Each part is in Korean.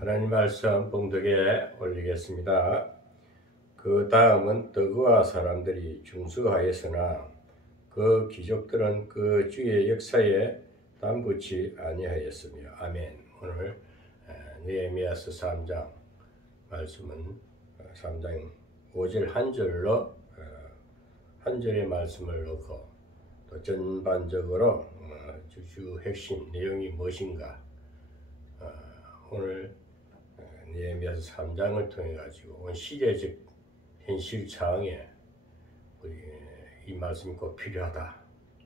하나님 말씀 봉독에 올리겠습니다. 그 다음은 더그와 사람들이 중수하였으나 그 기족들은 그 주의 역사에 담붙지 아니하였으며. 아멘. 오늘 느헤미야서 3장 말씀은 3장 5절 한 절로 한 절의 말씀을 놓고 또 전반적으로 주 핵심 내용이 무엇인가 오늘 느헤미야서 3장을 통해 가지고 시대적 현실 상황에 이 말씀이 꼭 필요하다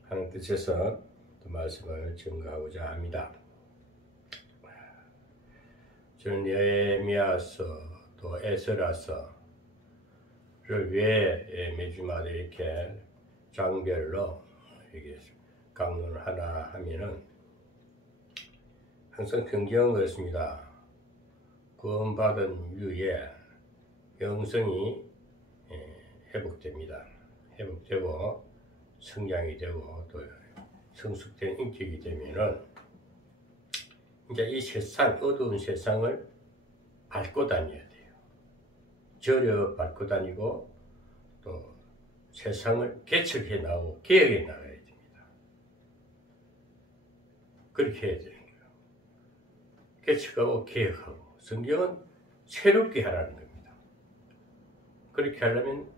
하는 뜻에서 그 말씀을 증거하고자 합니다. 저는 느헤미야서 또 에스라서를 왜 매주마다 이렇게 장별로 이렇게 강론을 하나 하면은 항상 성경은 그렇습니다. 구원받은 이후에 영성이 회복됩니다. 회복되고 성장이 되고 또 성숙된 인격이 되면은 이제 이 세상, 어두운 세상을 밟고 다녀야 돼요. 절여 밟고 다니고 또 세상을 개척해 나가고 개혁해 나가야 됩니다. 그렇게 해야 돼요. 개척하고 개혁하고 성경은 새롭게 하라는 겁니다. 그렇게 하려면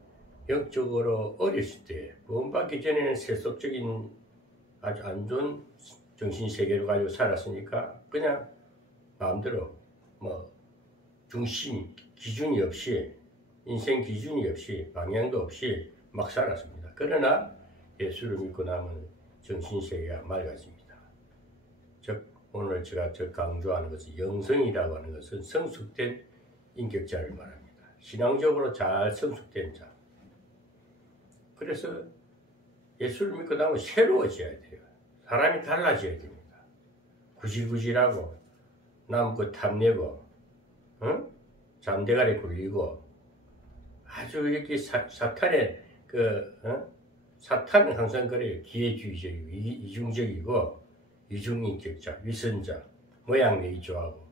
영적으로 어렸을 때 구원받기 전에는 세속적인 아주 안 좋은 정신세계를 가지고 살았으니까 그냥 마음대로 중심 기준이 없이 인생 기준이 없이 방향도 없이 막 살았습니다. 그러나 예수를 믿고 나면 정신세계가 맑아집니다. 즉 오늘 제가 강조하는 것은 영성이라고 하는 것은 성숙된 인격자를 말합니다. 신앙적으로 잘 성숙된 자. 그래서 예수를 믿고 나면 새로워져야 돼요. 사람이 달라져야 됩니다. 구질구질하고 남 그 탐내고 잠대가리 굴리고 아주 이렇게 사탄의 사탄은 항상 그래요. 기회주의적이고 이중적이고 이중인격자, 위선자, 모양내기 좋아하고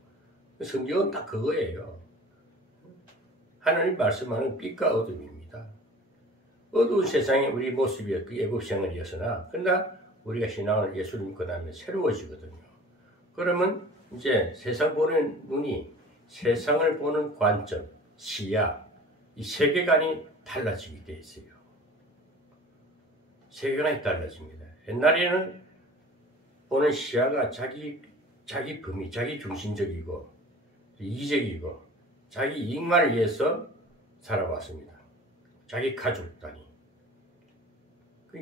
성경은 딱 그거예요. 하나님 말씀하는 빛과 어둠입니다. 어두운 세상에 우리 모습이 애국생활이었으나 그러나 우리가 신앙을 예수를 믿고 나면 새로워지거든요. 그러면 이제 세상 보는 눈이 세상을 보는 관점, 시야, 이 세계관이 달라지게 돼 있어요. 세계관이 달라집니다. 옛날에는 보는 시야가 자기 범위, 자기 중심적이고 이기적이고 자기 이익만을 위해서 살아왔습니다. 자기 가족 단위.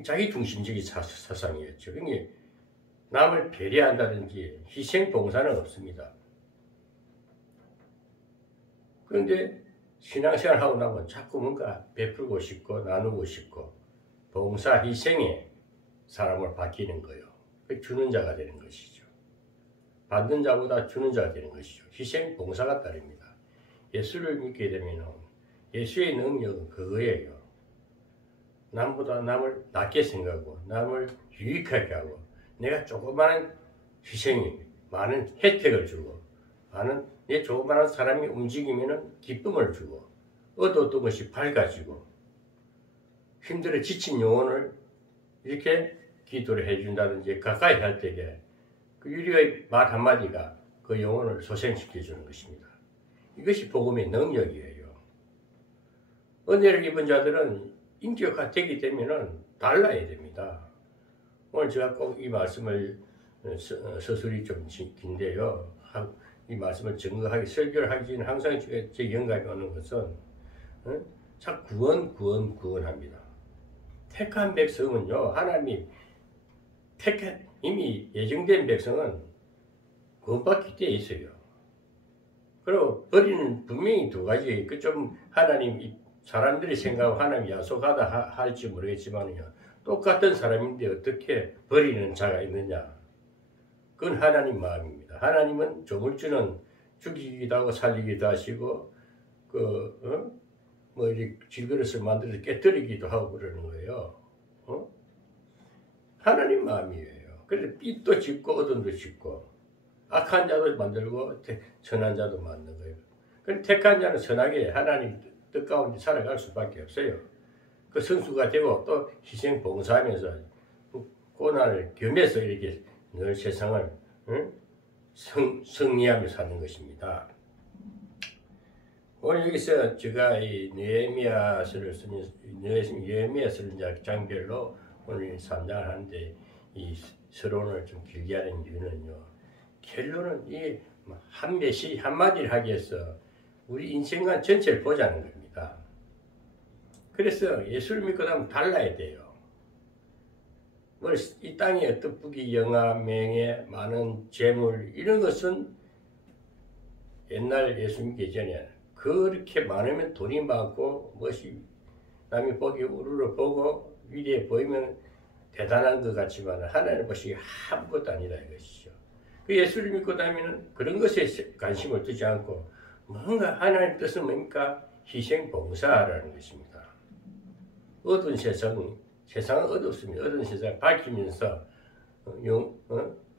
자기 중심적인 사상이었죠. 그러니까 남을 배려한다든지 희생 봉사는 없습니다. 그런데 신앙생활 하고 나면 자꾸 뭔가 베풀고 싶고 나누고 싶고 봉사 희생에 사람을 바뀌는 거예요. 주는 자가 되는 것이죠. 받는 자보다 주는 자가 되는 것이죠. 희생 봉사가 따릅니다. 예수를 믿게 되면 예수의 능력은 그거예요. 남보다 남을 낮게 생각하고 남을 유익하게 하고 내가 조그마한 희생이 많은 혜택을 주고 내 조그마한 사람이 움직이면 기쁨을 주고 어두웠던 것이 밝아지고 힘들어 지친 영혼을 이렇게 기도를 해준다든지 가까이 할 때에 그 유리의 말 한마디가 그 영혼을 소생시켜 주는 것입니다. 이것이 복음의 능력이에요. 은혜를 입은 자들은 인격화 되게 되면은 달라야 됩니다. 오늘 제가 꼭 이 말씀을 서술이 좀 긴데요. 이 말씀을 정확하게 설교를 하기 전에 항상 제 영감이 오는 것은 자 구원합니다. 택한 백성은요, 하나님이 이미 예정된 백성은 구원받기 때 있어요. 그리고 버리는 분명히 두 가지, 좀 하나님, 사람들이 생각하고 하나님 야속하다 할지 모르겠지만요, 똑같은 사람인데 어떻게 버리는 자가 있느냐? 그건 하나님 마음입니다. 하나님은 조물주는 죽이기도 하고 살리기도 하시고, 이렇게 질그릇을 만들어서 깨뜨리기도 하고 그러는 거예요. 하나님 마음이에요. 그래서 빚도 짓고 어둠도 짓고, 악한 자도 만들고 선한 자도 만든 거예요. 그런데 택한 자는 선하게 하나님 뜻 가운데 살아갈 수밖에 없어요. 그 선수가 되고 또 희생 봉사하면서 고난을 겸해서 이렇게 늘 세상을 승리하며 사는 것입니다. 오늘 여기서 제가 이 느헤미야서를 장별로 오늘 3장을 하는데 이 서론을 좀 길게 하는 이유는요, 결론은 이 한마디를 하기 위해서 우리 인생관 전체를 보자는 겁니다. 그래서 예수를 믿고 나면 달라야 돼요. 이 땅에 어떤 부귀 영화 명예 많은 재물 이런 것은 옛날 예수 믿기 전에 그렇게 많으면 돈이 많고 멋이 남이 보기 우르르 보고 위대해 보이면 대단한 것 같지만 하나님 보시기에 아무것도 아니다 이것이죠. 그 예수를 믿고 나면 그런 것에 관심을 두지 않고 뭔가 하나님 뜻은 뭡니까? 희생 봉사라는 것입니다. 어두운 세상은 어둡습니다. 어두운 세상을 밝히면서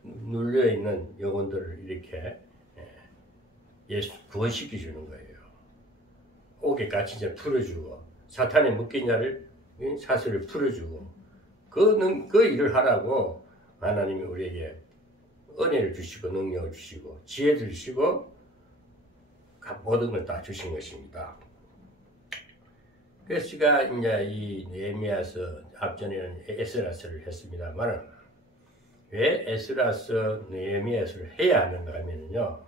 눌려있는 영혼들을 이렇게 예수 구원시켜 주는 거예요. 옥에 갇힌 자를 풀어주고 사탄에 묶인 자를 사슬을 풀어주고 그 일을 하라고 하나님이 우리에게 은혜를 주시고 능력을 주시고 지혜를 주시고 모든 걸 다 주신 것입니다. 그래서 제가 이제 이 느헤미야서 앞전에는 에스라서를 했습니다만 왜 에스라서 느헤미야서를 해야 하는가 하면요,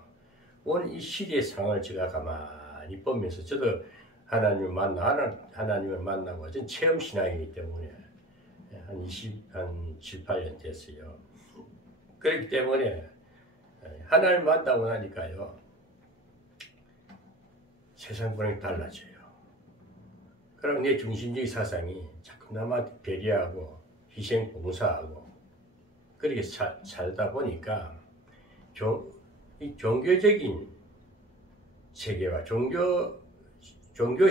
오늘 이 시대의 상황을 제가 가만히 보면서 저도 하나님을 만나고 전 체험 신앙이기 때문에 한 7, 8년 됐어요. 그렇기 때문에 하나님을 만나고 나니까요, 세상 분위기 달라져요. 그럼 내 중심적인 사상이 자꾸 남한테 배려하고 희생 봉사하고 그렇게 살다 보니까 이 종교적인 세계와 종교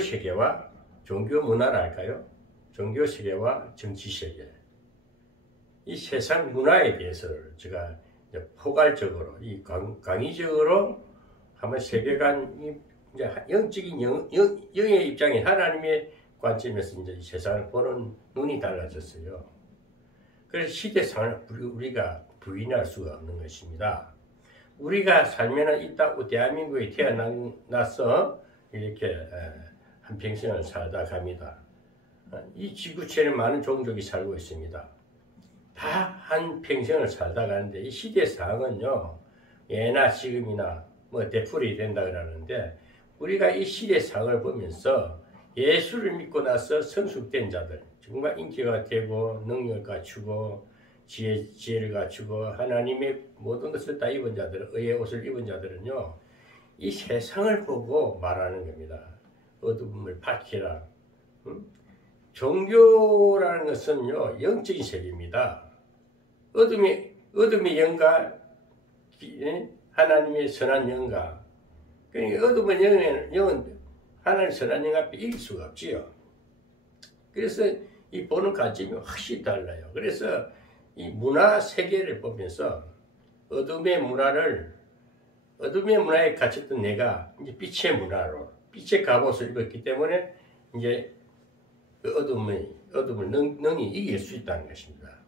세계와 종교 문화랄까요? 종교 세계와 정치 세계, 이 세상 문화에 대해서 제가 포괄적으로 이 강의적으로 한번 세계관, 이제 영적인 영의 입장에 하나님의 관점에서 이제 이 세상을 보는 눈이 달라졌어요. 그래서 시대상을 우리가 부인할 수가 없는 것입니다. 우리가 살면은 이 대한민국에 태어나서 이렇게 한평생을 살다 갑니다. 이 지구촌에 많은 종족이 살고 있습니다. 다 한평생을 살다 가는데 이 시대상은요, 예나 지금이나 되풀이 된다 그러는데 우리가 이 시대상을 보면서 예수를 믿고 나서 성숙된 자들, 정말 인기가 되고 능력을 갖추고 지혜를 갖추고 하나님의 모든 것을 다 입은 자들, 의의 옷을 입은 자들은요, 이 세상을 보고 말하는 겁니다. 어둠을 밝히라. 종교라는 것은요, 영적인 세계입니다. 어둠의 영과 하나님의 선한 영과, 그러니까 어둠의 영은 하나님의 선한 영 앞에 이길 수가 없지요. 그래서 이 보는 관점이 확실히 달라요. 그래서 이 문화 세계를 보면서 어둠의 문화에 갇혔던 내가 이제 빛의 문화로, 빛의 갑옷을 입었기 때문에 이제 그 어둠을 능히 이길 수 있다는 것입니다.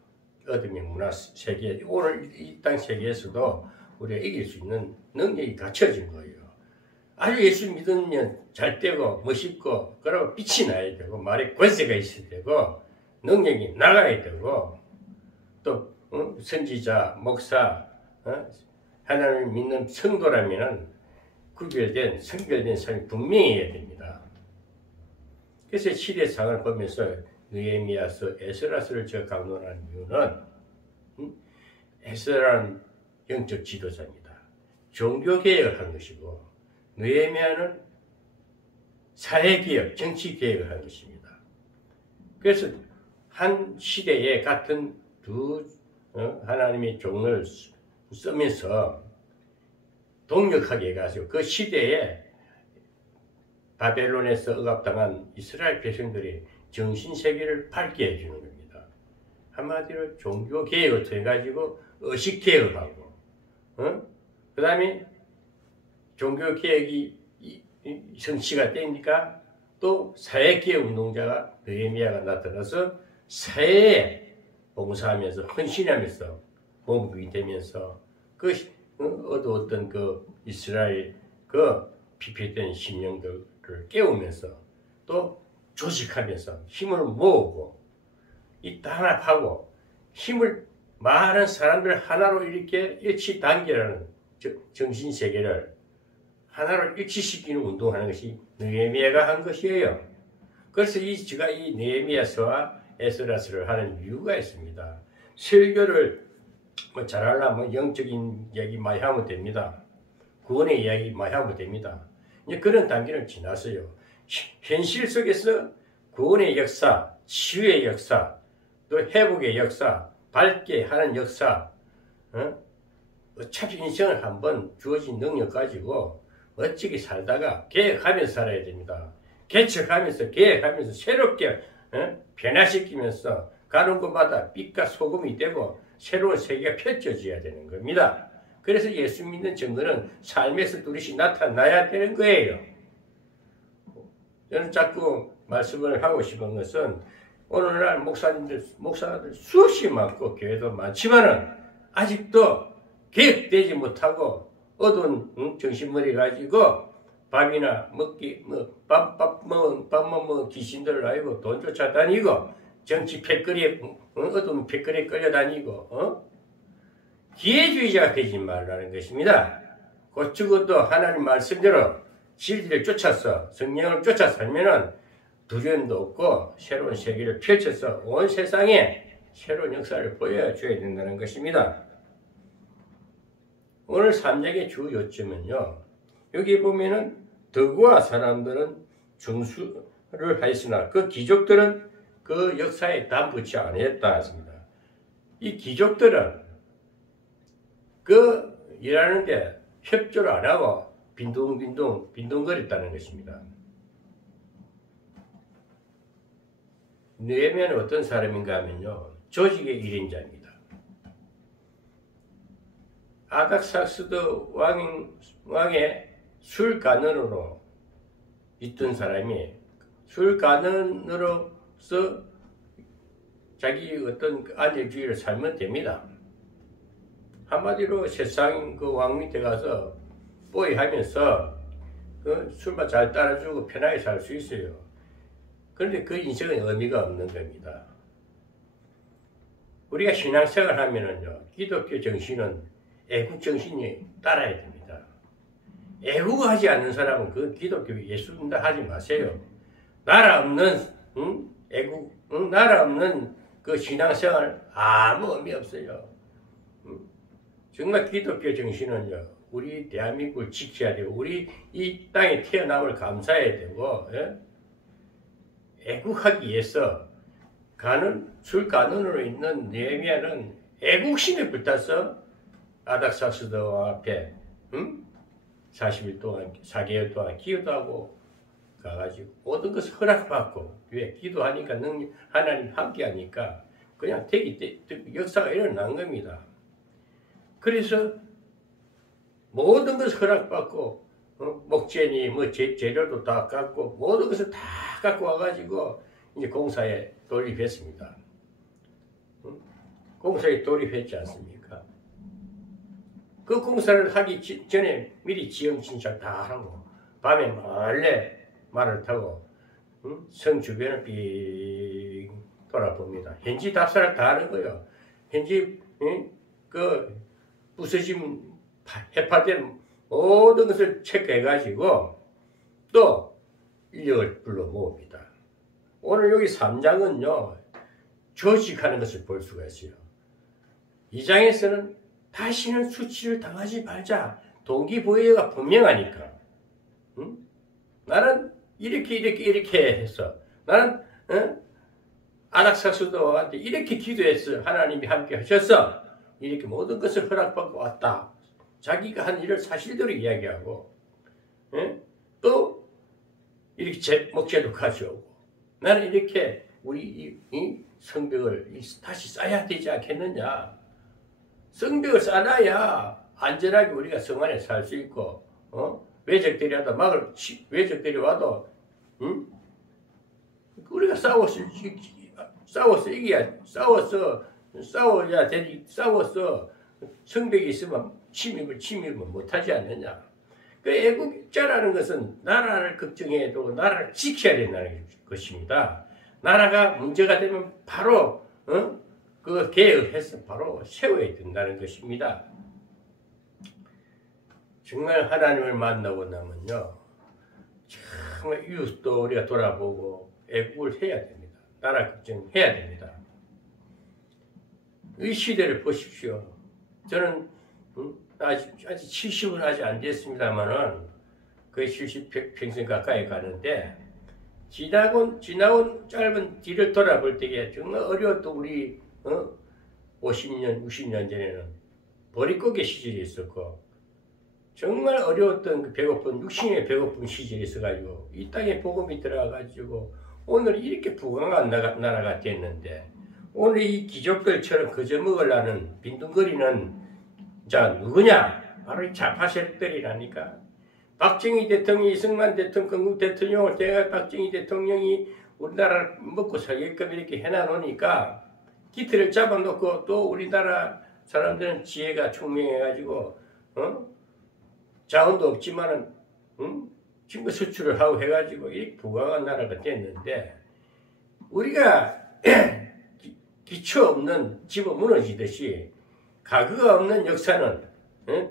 어둠의 문화 세계, 오늘 이 땅 세계에서도 우리가 이길 수 있는 능력이 갖춰진 거예요. 아주 예수 믿으면 잘 되고 멋있고, 그리고 빛이 나야 되고, 말에 권세가 있어야 되고, 능력이 나가야 되고, 또 선지자, 목사, 하나님을 믿는 성도라면은 구별된, 성별된 사람이 분명히 해야 됩니다. 그래서 시대상을 보면서 느헤미야서, 에스라서를 제가 강론하는 이유는 에스라는 영적 지도자입니다. 종교개혁을 한 것이고 느헤미야는 사회개혁, 정치개혁을 한 것입니다. 그래서 한 시대에 같은 두 하나님의 종을 쓰면서 동력하게 해가지고 그 시대에 바벨론에서 억압당한 이스라엘 백성들이 정신세계를 밝게 해주는 겁니다. 한마디로 종교개혁을 통해가지고 의식개혁을 하고 그 다음에 종교개혁이 성취가 되니까 또 사회개혁 운동자가 느헤미야가 나타나서 사회에 봉사하면서 헌신하면서 몸부이 되면서 그 어두웠던 그 이스라엘 그 피폐된 심령들을 깨우면서 또 조직하면서 힘을 모으고 이 단합하고 힘을 많은 사람들 하나로 이렇게 일치 단결하는 정신세계를 하나로 일치시키는 운동하는 것이 느헤미야가 한 것이에요. 그래서 제가 이 느헤미야서와 에스라서를 하는 이유가 있습니다. 설교를 잘하려면 영적인 이야기 많이 하면 됩니다. 구원의 이야기 많이 하면 됩니다. 이제 그런 단계를 지났어요. 현실 속에서 구원의 역사, 치유의 역사, 또 회복의 역사, 밝게 하는 역사, 어차피 인생을 한번 주어진 능력 가지고 멋지게 살다가 계획하면서 살아야 됩니다. 개척하면서 계획하면서 새롭게 변화시키면서 가는 곳마다 빛과 소금이 되고 새로운 세계가 펼쳐져야 되는 겁니다. 그래서 예수 믿는 증거는 삶에서 뚜렷이 나타나야 되는 거예요. 저는 자꾸 말씀을 하고 싶은 것은 오늘날 목사들 수없이 많고 교회도 많지만은 아직도 개혁되지 못하고 어두운 정신머리 가지고 밥이나 먹기 밥 먹은 귀신들을 알고 돈 쫓아다니고 정치 패거리에 어두운 패거리에 끌려다니고 기회주의자가 되지 말라는 것입니다. 곧 죽어도 하나님 말씀대로 진리를 쫓아서 성령을 쫓아 살면은 두려움도 없고 새로운 세계를 펼쳐서 온 세상에 새로운 역사를 보여줘야 된다는 것입니다. 오늘 3장의 주 요점은요. 여기 보면은 덕우와 사람들은 중수를 하였으나 그 귀족들은 그 역사에 담붙지 않았다 했습니다. 이 귀족들은 그 일하는데 협조를 안 하고 빈둥거렸다는 것입니다. 느헤미야는 어떤 사람인가 하면요. 조직의 1인자입니다. 아닥삭스도 왕의 술간언으로 있던 사람이 술간언으로서 자기 어떤 안일주의를 살면 됩니다. 한마디로 세상 그 왕 밑에 가서 뽀이하면서 그 술만 잘 따라주고 편하게 살 수 있어요. 그런데 그 인생은 의미가 없는 겁니다. 우리가 신앙생활 하면은요, 기독교 정신은 애국 정신이 따라야 됩니다. 애국하지 않는 사람은 그 기독교 예수 믿는다 하지 마세요. 나라 없는 애국, 나라 없는 그 신앙생활 아무 의미 없어요. 정말 기독교 정신은요, 우리 대한민국을 지켜야 되고, 우리 이 땅에 태어남을 감사해야 되고, 애국하기 위해서 술간언으로 있는 느헤미야는 애국심에 불타서 아닥삭스도 앞에 40일 동안 4개월 동안 기도하고 가가지고 모든 것을 허락받고 왜 기도하니까 하나님 함께하니까 그냥 역사가 일어난 겁니다. 그래서 모든 것을 허락받고 목재니 재료도 다 갖고 모든 것을 다 갖고 와가지고 이제 공사에 돌입했습니다. 공사에 돌입했지 않습니까? 그 공사를 하기 전에 미리 지형 진찰 다 하고 밤에 몰래 말을 타고 성 주변을 삥 돌아봅니다. 현지 답사를 다 하는 거예요. 현지 그 부서짐 해파된 모든 것을 체크해가지고 또 인력을 불러 모읍니다. 오늘 여기 3장은요, 조직하는 것을 볼 수가 있어요. 2장에서는 다시는 수치를 당하지 말자. 동기부여가 분명하니까. 응? 나는 이렇게 해서 나는 아닥사스도한테 이렇게 기도했어. 하나님이 함께 하셔서 이렇게 모든 것을 허락받고 왔다. 자기가 한 일을 사실대로 이야기하고 또 이렇게 제 목재도 가져오고 나는 이렇게 우리 이 성벽을 다시 쌓아야 되지 않겠느냐. 성벽을 쌓아야 안전하게 우리가 성 안에 살 수 있고 외적들이 와도 우리가 싸워서 성벽이 있으면 침입을 못하지 않느냐. 그 애국자라는 것은 나라를 걱정해도 나라를 지켜야 된다는 것입니다. 나라가 문제가 되면 바로 그 개혁해서 바로 세워야 된다는 것입니다. 정말 하나님을 만나고 나면요, 정말 이웃도 우리가 돌아보고 애국을 해야 됩니다. 나라 걱정해야 됩니다. 이 시대를 보십시오. 저는 아직 70은 아직 안 됐습니다만은 거의 70평생 가까이 가는데 지나온 짧은 뒤를 돌아볼 때에 정말 어려웠던 우리 50년, 60년 전에는 보릿고개 시절이 있었고 정말 어려웠던 그 배고픈 육신의 배고픈 시절이 있어가지고 이 땅에 복음이 들어가가지고 오늘 이렇게 부강한 나라가 됐는데 오늘 이 귀족들처럼 거저 먹으려는 빈둥거리는 자 누구냐? 바로 이 좌파 세력들이라니까. 박정희 대통령이 이승만 대통령, 건국 대통령을 대가 박정희 대통령이 우리나라를 먹고 살게끔 이렇게 해놔놓으니까 기틀을 잡아놓고 또 우리나라 사람들은 지혜가 총명해가지고 자원도 없지만은 지금 수출을 하고 해가지고 이 부강한 나라가 됐는데 우리가 기초 없는 집어 무너지듯이 과거가 없는 역사는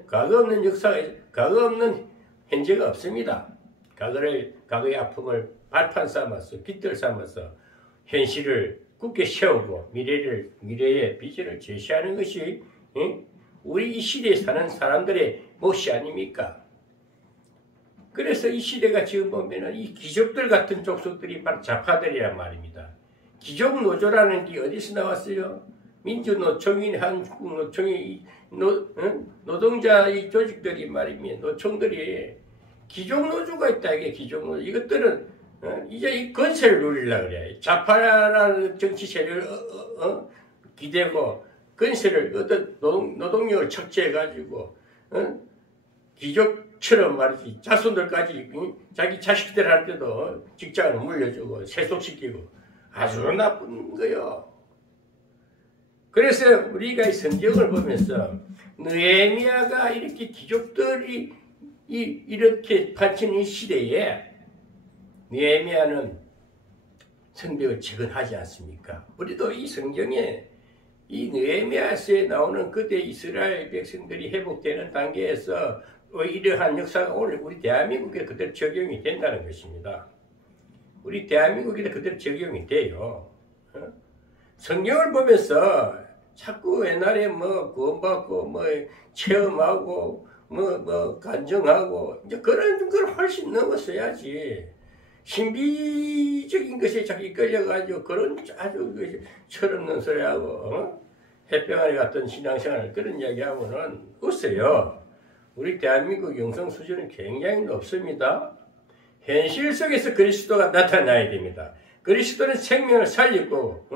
과거 없는 현재가 없습니다. 과거의 아픔을 발판 삼아서 깃들 삼아서 현실을 굳게 세우고 미래의 비전을 제시하는 것이 우리 이 시대에 사는 사람들의 몫이 아닙니까? 그래서 이 시대가 지금 보면은 이 귀족들 같은 족속들이 바로 좌파들이란 말입니다. 귀족 노조라는 게 어디서 나왔어요? 민주노총인 한국노총이 노동자 이 조직들이 말입니다. 노총들이 귀족노조가 있다. 이게 귀족노조. 이것들은 이제 이 건세를 누리려고 그래. 좌파라는 정치 세력을 기대고 건세를 어떤 노동력을 척제해가지고 귀족처럼 말이지 자손들까지 자기 자식들한테도 직장을 물려주고 세속시키고 아주 나쁜 거요. 그래서 우리가 이 성경을 보면서 느헤미야가 이렇게 귀족들이 이렇게 바치는 이 시대에 느헤미야는 성벽을 재건하지 않습니까? 우리도 이 성경에 이 느헤미야서에 나오는 그때 이스라엘 백성들이 회복되는 단계에서 이러한 역사가 오늘 우리 대한민국에 그대로 적용이 된다는 것입니다. 우리 대한민국에 그대로 적용이 돼요. 성경을 보면서 자꾸 옛날에 구원받고 체험하고 간증하고 이제 그런 걸 훨씬 넘었어야지. 신비적인 것에 자꾸 이끌려가지고 그런 아주 철없는 소리하고 햇병아리 같은 신앙생활 그런 이야기하고는 없어요. 우리 대한민국 영성 수준은 굉장히 높습니다. 현실 속에서 그리스도가 나타나야 됩니다. 그리스도는 생명을 살리고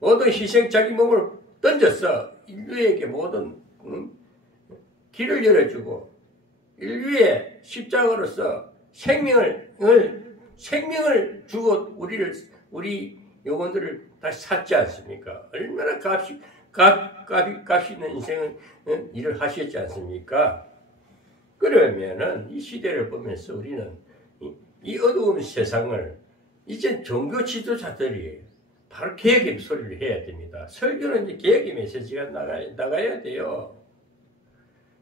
모든 희생 자기 몸을 던져서 인류에게 모든 길을 열어주고 인류의 십자가로서 생명을 주고 우리 영혼들을 다시 샀지 않습니까? 얼마나 값이 있는 인생을 일을 하셨지 않습니까? 그러면은 이 시대를 보면서 우리는 이 어두운 세상을 이제 종교 지도자들이 바로 개혁의 소리를 해야 됩니다. 설교는 이제 개혁의 메시지가 나가야 돼요.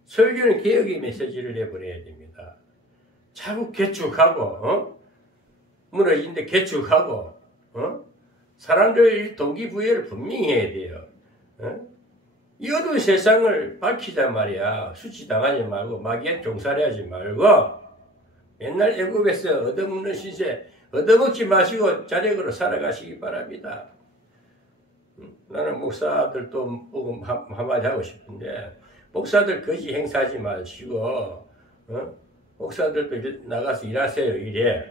설교는 개혁의 메시지를 내보내야 됩니다. 자꾸 개축하고, 무너진데 개축하고, 사람들 동기부여를 분명히 해야 돼요. 이 어두운 세상을 밝히자 말이야. 수치당하지 말고, 마귀한 종살이하지 말고, 맨날 애국에서 얻어먹는 시세, 얻어먹지 마시고 자력으로 살아가시기 바랍니다. 나는 목사들도 보고 한마디 하고 싶은데, 목사들 거지 행사하지 마시고, 목사들도 나가서 일하세요, 일해.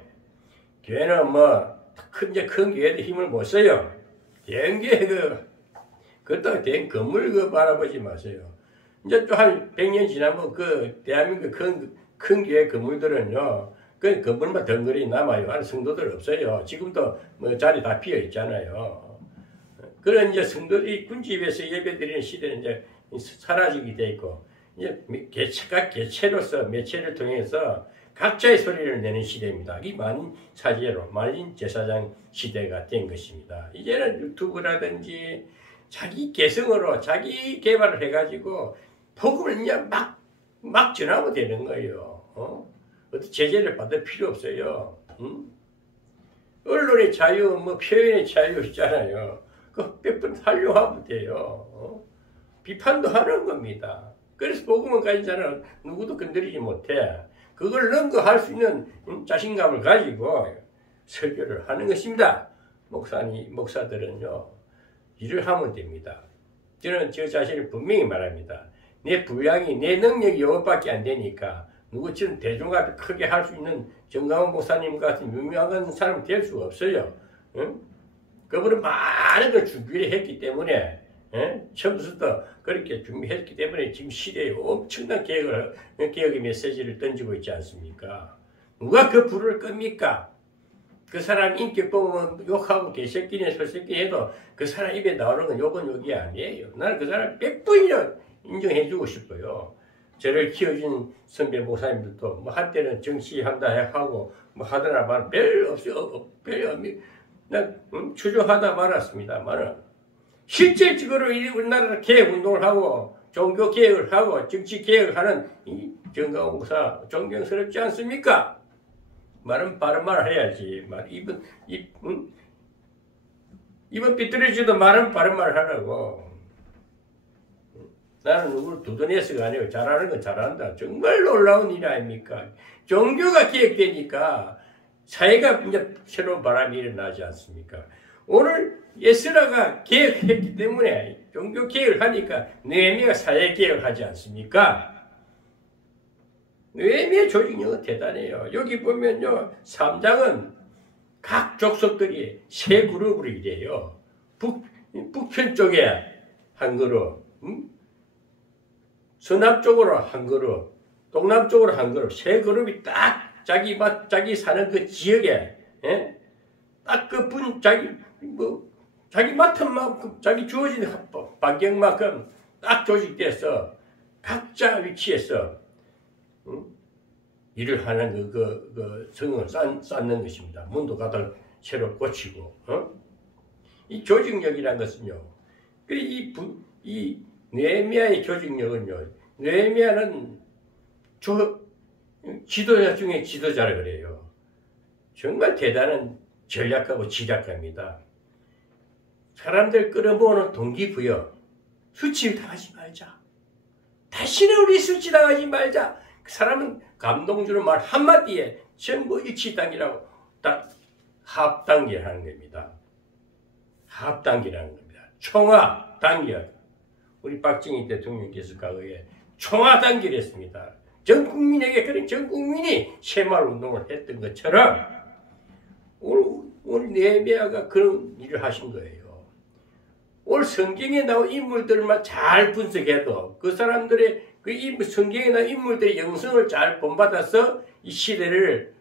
교회는 큰 교회도 힘을 못 써요. 대형교회 그렇다고 된 건물 바라보지 마세요. 이제 또 한 100년 지나면 대한민국 큰 교회 건물들은요, 그 건물만 덩그리 남아요. 안에 성도들 없어요. 지금도 자리 다 비어 있잖아요. 그런 이제 성도들이 군집에서 예배드리는 시대는 이제 사라지게 돼 있고, 이제 각 개체로서 매체를 통해서 각자의 소리를 내는 시대입니다. 이 만인 제사장 시대가 된 것입니다. 이제는 유튜브라든지 자기 개성으로 자기 개발을 해가지고 복음을 그냥 막 전하면 되는 거예요. 어떤 제재를 받을 필요 없어요. 언론의 자유, 표현의 자유 있잖아요. 그 몇 번 활용하면 돼요. 비판도 하는 겁니다. 그래서 복음을 가진 자는 누구도 건드리지 못해. 그걸 능가할 수 있는 자신감을 가지고 설교를 하는 것입니다. 목사들은요, 일을 하면 됩니다. 저는 저 자신을 분명히 말합니다. 내 분량이, 내 능력이 이것밖에 안 되니까 누구처럼 대중 앞에 크게 할 수 있는 정강원 목사님 같은 유명한 사람 될 수가 없어요. 그분은 많은 걸 준비를 했기 때문에, 처음부터 그렇게 준비했기 때문에 지금 시대에 엄청난 개혁의 메시지를 던지고 있지 않습니까? 누가 그 불을 끕니까? 그 사람 인격 보면 욕하고 개새끼네 설새끼 해도 그 사람 입에 나오는 건 욕이 아니에요. 나는 그 사람 100번이나 인정해주고 싶어요. 저를 키워준 선배 목사님들도 한때는 정치한다 하고 하더라 말 별 없어요. 난 추종하다 말았습니다만은 실질적으로 우리나라를 개혁운동을 하고 종교개혁을 하고 정치개혁을 하는 이 정강원 목사 존경스럽지 않습니까? 말은 바른 말 해야지. 입은 삐뚤어지도 말은 바른 말 하라고. 나는 누구를 두둔해서가 아니고 잘하는 건 잘한다. 정말 놀라운 일 아닙니까? 종교가 개혁되니까 사회가 이제 새로운 바람이 일어나지 않습니까? 오늘 에스라가 개혁했기 때문에 종교 개혁을 하니까 느헤미야가 사회 개혁을 하지 않습니까? 느헤미야 조직력은 대단해요. 여기 보면요, 3장은 각 족속들이 세 그룹으로 이래요. 북편 쪽에 한 그룹, 서남쪽으로 한 그룹, 동남쪽으로 한 그룹, 세 그룹이 딱 자기 사는 그 지역에, 딱 자기 맡은 만큼, 자기 주어진 반경만큼 딱 조직돼서 각자 위치에서 일을 하는 그 성을 쌓는 것입니다. 문도 갖다 새로 고치고, 이 조직력이라는 것은요, 이 느헤미야의 조직력은요, 느헤미야는 지도자 중에 지도자라 그래요. 정말 대단한 전략가고 지략가입니다. 사람들 끌어모으는 동기부여, 수치당하지 말자. 다시는 우리 수치당하지 말자. 그 사람은 감동 주는 말 한마디에 전부 일치단계라고 딱 합단계를 하는 겁니다. 합단계라는 겁니다. 총화 단계. 우리 박정희 대통령께서 과거에 총화 단계를 했습니다. 전 국민에게 그런 전 국민이 새마을운동을 했던 것처럼 오늘 느헤미야가 그런 일을 하신 거예요. 오늘 성경에 나온 인물들만 잘 분석해도 그 사람들의 성경에 나온 인물들의 영성을 잘 본받아서 이 시대를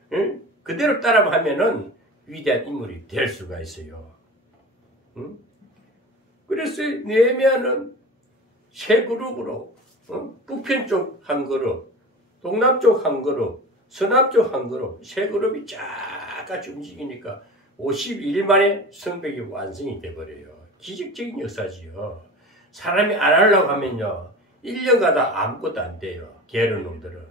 그대로 따라하면은 위대한 인물이 될 수가 있어요. 그래서 느헤미야는 세 그룹으로 북편 쪽 한 그룹, 동남쪽 한 그룹, 서남쪽 한 그룹, 세 그룹이 쫙 같이 움직이니까 51일 만에 성벽이 완성이 돼버려요. 기적적인 역사지요. 사람이 안 하려고 하면요. 1년 가다 아무것도 안 돼요. 게으른 놈들은.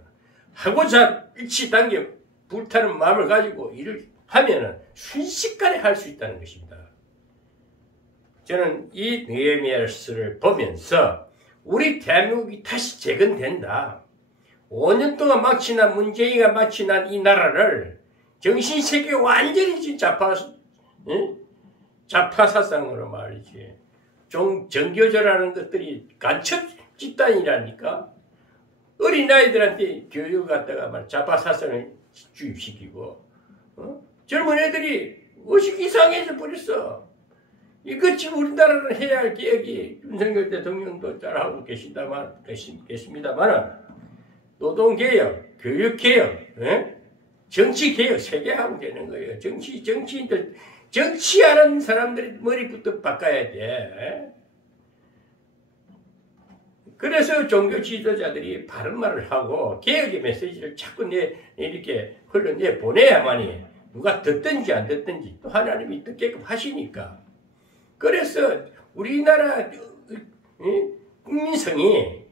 하고자 일치 단계 불타는 마음을 가지고 일을 하면은 순식간에 할 수 있다는 것입니다. 저는 이 느헤미야서를 보면서 우리 대한민국이 다시 재건된다. 5년 동안 막치난 문재인이가 막치난 이 나라를 정신세계 완전히 지금 좌파 사상으로 말이지. 정교조라는 것들이 간첩 집단이라니까. 어린아이들한테 교육을 갖다가 말 좌파 사상을 주입시키고, 젊은 애들이 의식 이상해져 버렸어. 이거 지금 우리나라는 해야 할 개혁이 윤석열 대통령도 잘하고 계십니다만, 노동개혁, 교육개혁, 정치개혁 세 개 하면 되는 거예요. 정치인들, 정치하는 사람들이 머리부터 바꿔야 돼. 그래서 종교 지도자들이 바른 말을 하고 개혁의 메시지를 자꾸 이렇게 흘러내 보내야만이 누가 듣든지 안 듣든지 또 하나님이 듣게끔 하시니까. 그래서 우리나라 국민성이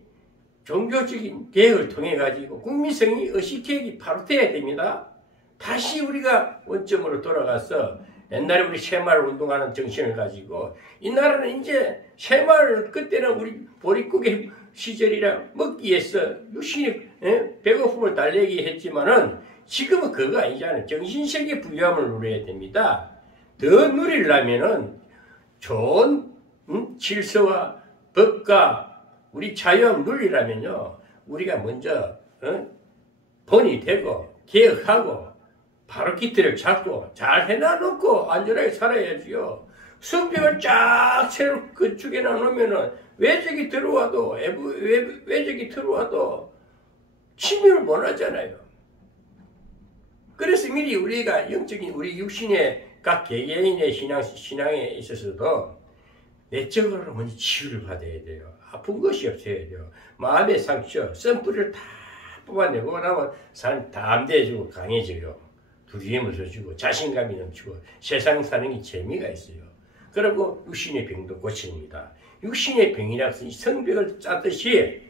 종교적인 개혁을 통해 가지고 국민성이 의식개혁이 바로 돼야 됩니다. 다시 우리가 원점으로 돌아가서 옛날에 우리 새마을 운동하는 정신을 가지고 이 나라는 이제 새마을 그때는 우리 보릿고개 시절이라 먹기 위해서 유신이 배고픔을 달래기 했지만은 지금은 그거 아니잖아요. 정신세계 부유함을 누려야 됩니다. 더 누리려면은 좋은 질서와 법과 우리 자유함을 누리려면요. 우리가 먼저 본이 되고 개혁하고 바로 기틀을 잡고 잘 해놔놓고 안전하게 살아야지요. 성벽을 쫙 새로 건축해 놔놓으면은 외적이 들어와도 외적이 들어와도 침입을 못 하잖아요. 그래서 미리 우리가 영적인 우리 육신의 각 개개인의 신앙에 있어서도 내적으로 먼저 치유를 받아야 돼요. 아픈 것이 없어야 돼요. 마음의 상처, 썬뿌리를 다 뽑아내고 나면 사람 담대해지고 강해져요. 두려움을 주고 자신감이 넘치고 세상 사는 게 재미가 있어요. 그리고 육신의 병도 고칩니다. 육신의 병이라는 것은 성벽을 쌓듯이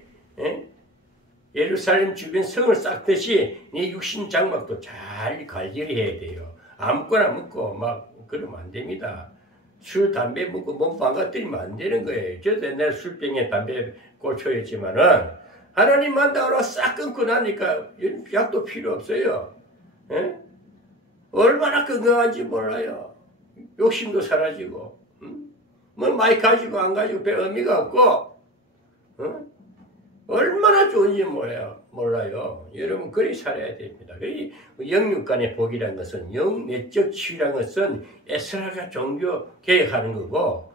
예루살렘 주변 성을 쌓듯이 내 육신 장막도 잘 관리를 해야 돼요. 아무거나 먹고 막 그러면 안 됩니다. 술, 담배 먹고 몸 망가뜨리면 안 되는 거예요. 저도 옛날에 술병에 담배 꼴초였지만은 하나님 만나러 싹 끊고 나니까 약도 필요 없어요. 얼마나 건강한지 몰라요. 욕심도 사라지고, 뭘 많이 가지고 안 가지고 별 의미가 없고, 얼마나 좋은지 몰라요. 여러분, 그리 살아야 됩니다. 영육간의 복이라는 것은, 내적 치유라는 것은 에스라가 종교 개혁하는 거고,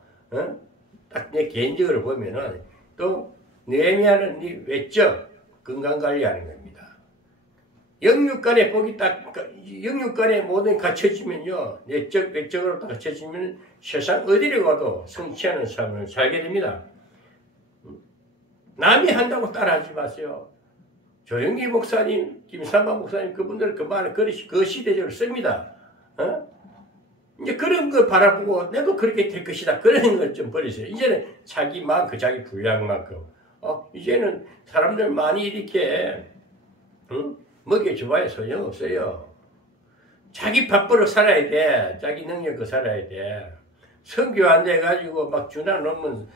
딱 내 개인적으로 보면은, 또, 느헤미야는 외적 건강관리하는 겁니다. 영육간의 복이 영육간의 모든 갖춰지면요, 외적으로 갖춰지면 세상 어디를 가도 성취하는 삶을 살게 됩니다. 남이 한다고 따라하지 마세요. 조영기 목사님, 김삼만 목사님, 그분들은 그 말을 그 시대적으로 씁니다. 이제 그런 거 바라보고, 나도 그렇게 될 것이다. 그런 걸 좀 버리세요. 이제는 자기 만큼, 자기 분량만큼. 이제는 사람들 많이 이렇게, 먹여줘봐야 소용없어요. 자기 밥벌어 살아야 돼. 자기 능력으로 살아야 돼. 성교 안 돼가지고 막 주나 놓으면,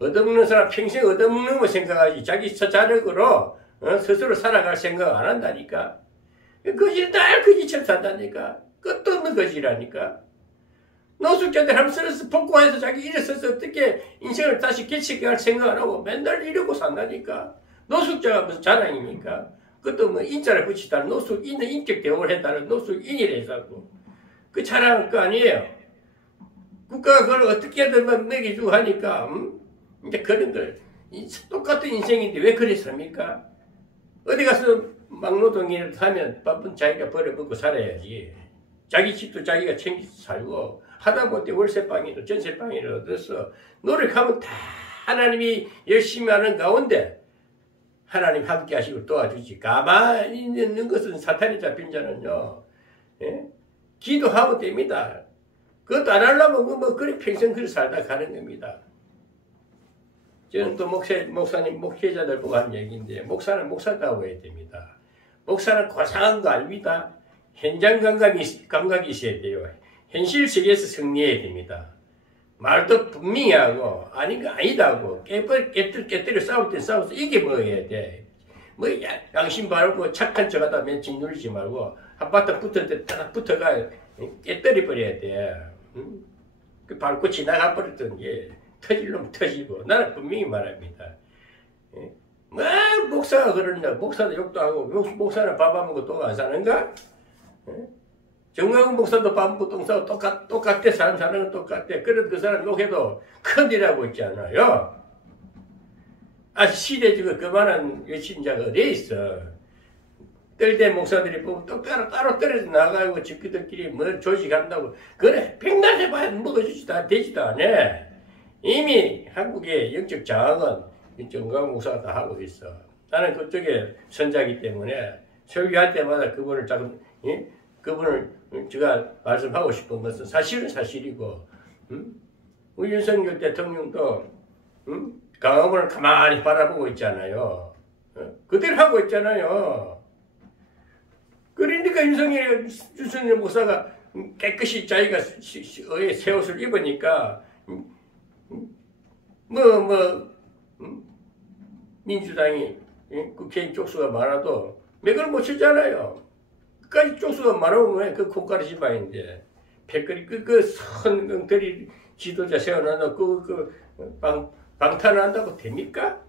얻어먹는 사람 평생 얻어먹는 거 생각하지. 자기 자력으로, 스스로 살아갈 생각 안 한다니까. 거지, 날 거지처럼 산다니까. 끝도 없는 거지라니까. 노숙자들 하면 스트레스 폭고해서 자기 일어서서 어떻게 인생을 다시 개척할 생각 안 하고 맨날 이러고 산다니까. 노숙자가 무슨 자랑입니까? 그것도 뭐 인자를 붙이다는 노숙인의 인격 대우를 했다는 노숙인이라 해서고. 그 자랑할 거 아니에요. 국가가 그걸 어떻게든 먹여주고 하니까, 이제 그런 걸, 똑같은 인생인데 왜 그랬습니까? 어디 가서 막노동이라도 하면 밥은 자기가 벌어먹고 살아야지. 자기 집도 자기가 챙겨서 살고, 하다못해 월세방이라도 전세방이라도 얻어서 노력하면 다 하나님이 열심히 하는 가운데 하나님 함께 하시고 도와주지. 가만히 있는 것은 사탄이 잡힌 자는요, 기도하면 됩니다. 그것도 안 하려면 뭐 그래 평생 그렇게 살다 가는 겁니다. 저는 또 목사님, 목회자들 보고 하는 얘기인데, 목사는 목사다고 해야 됩니다. 목사는 고상한 거 아닙니다. 현장 감각이 있어야 돼요. 현실 세계에서 승리해야 됩니다. 말도 분명히 하고, 아닌 거 아니다고, 깨뜨려 싸울 때 싸워서 이겨먹어야 돼. 뭐, 양심 바르고 착한 척 하다 맨 짓누르지 말고, 한바탕 붙어가 깨뜨려버려야 돼. 응? 그 밟고 지나가 버렸던 게, 터질 놈 터지고, 나는 분명히 말합니다. 뭐, 목사가 그러냐. 목사도 욕도 하고, 목사는 밥 안 먹고 똥 안 사는가? 정광훈 목사도 밥 먹고 똥 싸고 똑같대. 사는 건 똑같대. 그래도 그 사람 욕해도 큰일하고 있잖아요. 시대 지금 그만한 여신자가 어디에 있어. 떨대 목사들이 보면 또 따로 떨어져 나가고 지그들끼리 뭐 조직한다고. 그래, 백날 해봐야 먹어주지도 되지도 않아. 이미 한국의 영적 장악은 정광훈 목사가 다 하고 있어. 나는 그쪽에 선자기 때문에 설교할 때마다 그분을 제가 말씀하고 싶은 것은 사실은 사실이고, 우리 윤석열 대통령도 강화문을 가만히 바라보고 있잖아요. 그대로 하고 있잖아요. 그러니까 윤석열 목사가 깨끗이 자기가 새 옷을 입으니까 민주당이 국회의원 쪽수가 많아도 맥을 못 쳤잖아요. 끝까지 쪽수가 많으면 그 콩가루 지방인데 백거리 선거들이 지도자 세워놔도 방탄한다고 됩니까?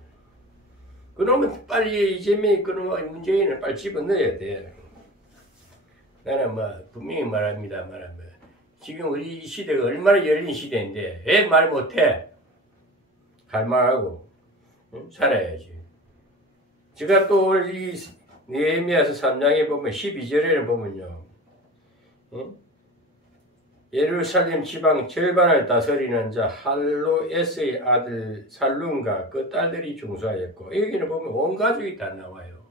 그러면 빨리 이재명이 그러면 문재인을 빨리 집어넣어야 돼. 나는 분명히 말합니다. 지금 우리 시대가 얼마나 열린 시대인데 왜 말 못해? 할 말하고 살아야지. 제가 또 이 느헤미야서 3장에 보면 12절에 보면요. 예루살렘 지방 절반을 다스리는 자 할로에스의 아들 살룸과 그 딸들이 중수하였고, 여기는 보면 온 가족이 다 나와요.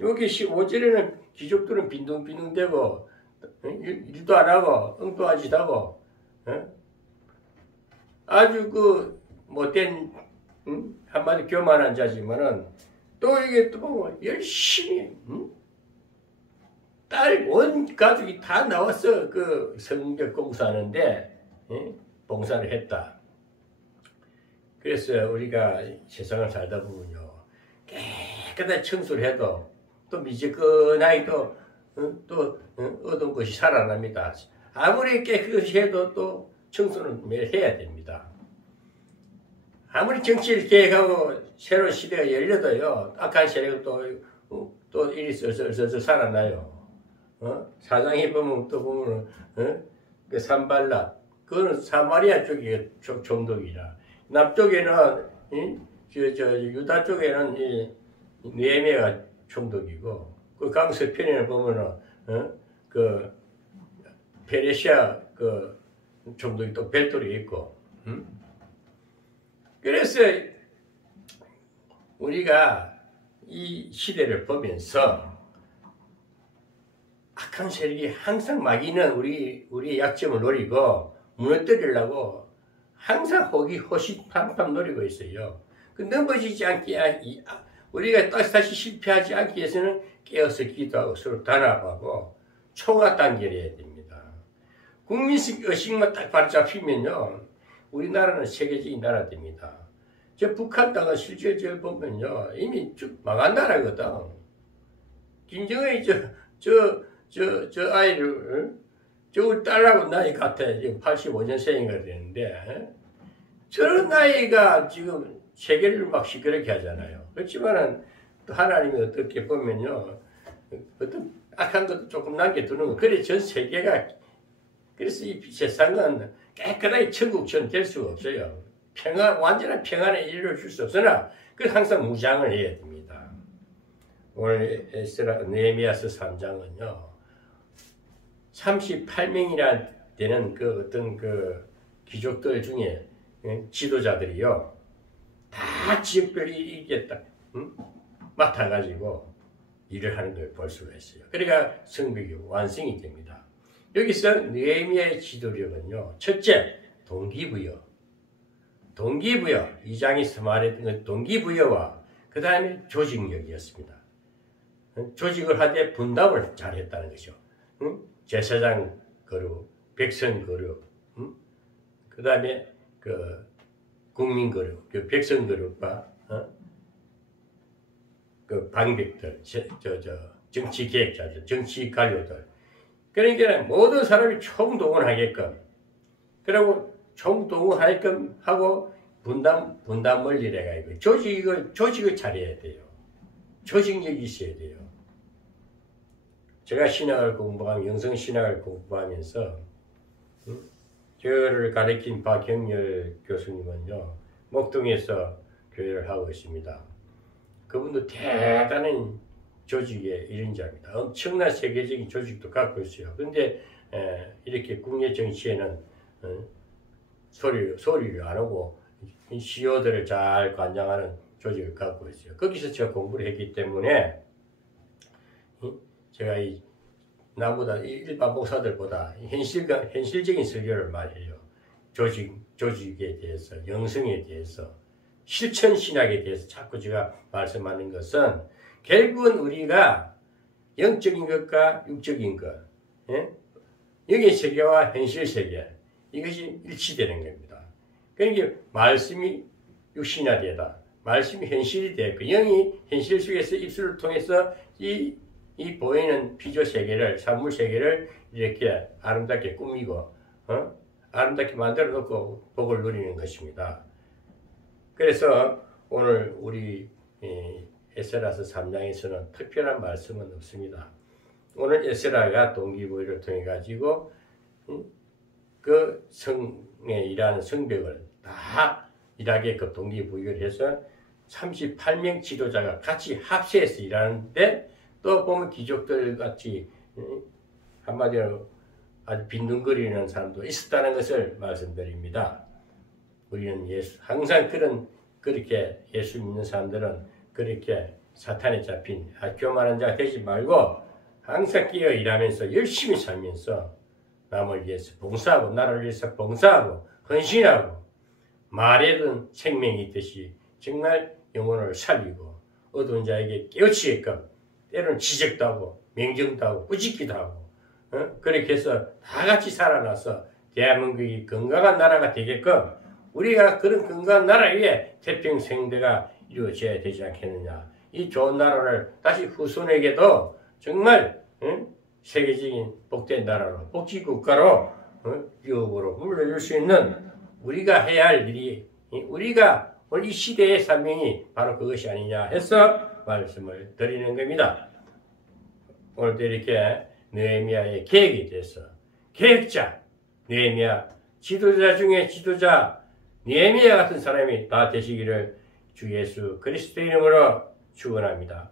여기 15절에는 귀족들은 빈둥빈둥대고 일도 안 하고 엉뚱하짓 하고 아주 그 못된 한마디 교만한 자지만은 또 이게 또 보면 열심히 딸 온 가족이 다 나와서 그 성경 공사하는데 봉사를 했다. 그래서 우리가 세상을 살다 보면요, 깨끗하게 청소를 해도 또 미지근하게 또 얻은 것이 살아납니다. 아무리 깨끗이 해도 또 청소는 매일 해야 됩니다. 아무리 정치를 계획하고 새로운 시대가 열려도요, 악한 세력은 또 일이 슬슬 살아나요. 사장에 보면 또 보면 그 산발랏, 그거는 사마리아 쪽이 종독이라, 남쪽에는 유다 쪽에는 느헤미야가 총독이고, 그 강서편에 보면은 그 페르시아 그 총독이 또 별도로 있고. 그래서 우리가 이 시대를 보면서 악한 세력이 항상 마귀는 우리의 약점을 노리고 무너뜨리려고 항상 호시탐탐 노리고 있어요. 그 넘어지지 않게, 우리가 다시 실패하지 않기 위해서는 깨어서 기도하고 서로 단합하고 총화 단결해야 됩니다. 국민식 의식만 딱 바로 잡히면요, 우리나라는 세계적인 나라 됩니다. 북한 땅은 실제 보면요, 이미 쭉 망한 나라거든. 김정은이 저 아이를, 저 딸하고 나이 같아. 지금 85년생인가 되는데, 저런 나이가 지금 세계를 막 시끄럽게 하잖아요. 그렇지만은 또 하나님이 어떻게 보면요, 어떤 악한 것도 조금 남겨두는 거. 그래 전 세계가, 그래서 이 세상은 깨끗하게 천국처럼 될 수가 없어요. 완전한 평안에 이르러줄 수 없으나 그 항상 무장을 해야 됩니다. 오늘 느헤미야서 3장은요, 38명이나 되는 그 어떤 그 귀족들 중에 지도자들이요, 다 지역별로 이게 딱 맡아가지고 일을 하는 걸 볼 수가 있어요. 그러니까 성벽이 완성이 됩니다. 여기서 느헤미야의 지도력은요. 첫째, 동기부여. 2장에서 말했던 그 동기부여와 그 다음에 조직력이었습니다. 조직을 하되 분담을 잘했다는 거죠. 제사장 거룩, 백성 거룩, 그 다음에 그 국민 거룩, 그 백성 거룩과 그 방백들, 정치 계획자들, 정치 관료들. 그러니까 모든 사람이 총동원하게끔, 그리고 총동원하게끔 하고 분담을 이래가지고 조직을 잘해야 돼요. 조직력이 있어야 돼요. 제가 신학을 공부하면, 영성신학을 공부하면서, 저를 가르친 박형렬 교수님은요, 목동에서 교회를 하고 있습니다. 그분도 대단한 조직의 일인자입니다. 엄청난 세계적인 조직도 갖고 있어요. 근데 이렇게 국내 정치에는 소리를 안 하고 CEO들을 잘 관장하는 조직을 갖고 있어요. 거기서 제가 공부를 했기 때문에 제가 나보다 일반 목사들보다 현실적인 설교를 말해요. 조직에 대해서, 영성에 대해서, 실천 신학에 대해서 자꾸 제가 말씀하는 것은 결국은 우리가 영적인 것과 육적인 것, 영의 세계와 현실 세계, 이것이 일치되는 겁니다. 그러니까 말씀이 육신화되다, 말씀이 현실이 되고, 영이 현실 속에서 입술을 통해서 이 보이는 피조 세계를, 산물 세계를 이렇게 아름답게 꾸미고, 아름답게 만들어 놓고 복을 누리는 것입니다. 그래서 오늘 우리 에스라서 3장에서는 특별한 말씀은 없습니다. 오늘 에스라가 동기부여를 통해 가지고 그 성에 일하는 성벽을 다 일하게끔 동기부여를 해서 38명 지도자가 같이 합세해서 일하는데, 또 보면 귀족들 같이 한마디로 아주 빈둥거리는 사람도 있었다는 것을 말씀드립니다. 우리는 항상 그렇게 예수 믿는 사람들은 그렇게 사탄에 잡힌 교만한 자가 되지 말고 항상 끼어 일하면서 열심히 살면서 남을 위해서 봉사하고 나라를 위해서 봉사하고 헌신하고, 말에든 생명이 있듯이 정말 영혼을 살리고 어두운 자에게 깨우치게끔 때로는 지적도 하고 명령도 하고 꾸짖기도 하고, 그렇게 해서 다 같이 살아나서 대한민국이 건강한 나라가 되게끔 우리가 그런 건강한 나라 위에 태평성대가 이루어져야 되지 않겠느냐. 이 좋은 나라를 다시 후손에게도 정말 세계적인 복된 나라로, 복지국가로 유업으로 물려줄 수 있는 우리가 해야 할 일이, 우리가 오늘 이 시대의 사명이 바로 그것이 아니냐 해서 말씀을 드리는 겁니다. 오늘도 이렇게 느헤미야의 계획에 대해서, 계획자 느헤미야, 지도자 중에 지도자 느헤미야 같은 사람이 다 되시기를 주 예수 그리스도 이름으로 축원합니다.